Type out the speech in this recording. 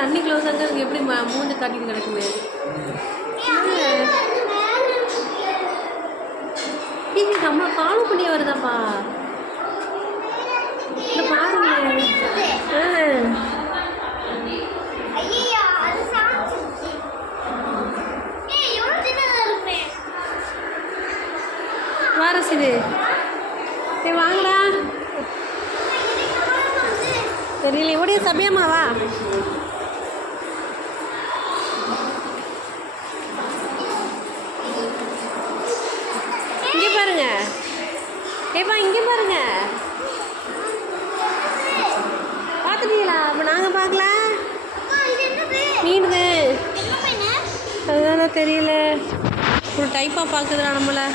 தண்ணி க்ளோஸ் அங்கே எப்படி மூஞ்சி காட்டிட்டு கிடக்குமே. நம்ம ஃபாலோ பண்ணி வருதாப்பா. இந்த பாருங்க. வாரசிது வாங்கடா. தெரியல எப்படிய சபியம்மாவா. இங்கே பாருங்க. ஏப்பா இங்கே பாருங்க. பார்த்துட்டீங்களா? அப்போ நாங்கள் பார்க்கல. மீனுங்க அதுதானே தெரியல. ஒரு டைப்பாக பார்க்குதுடா நம்மளை.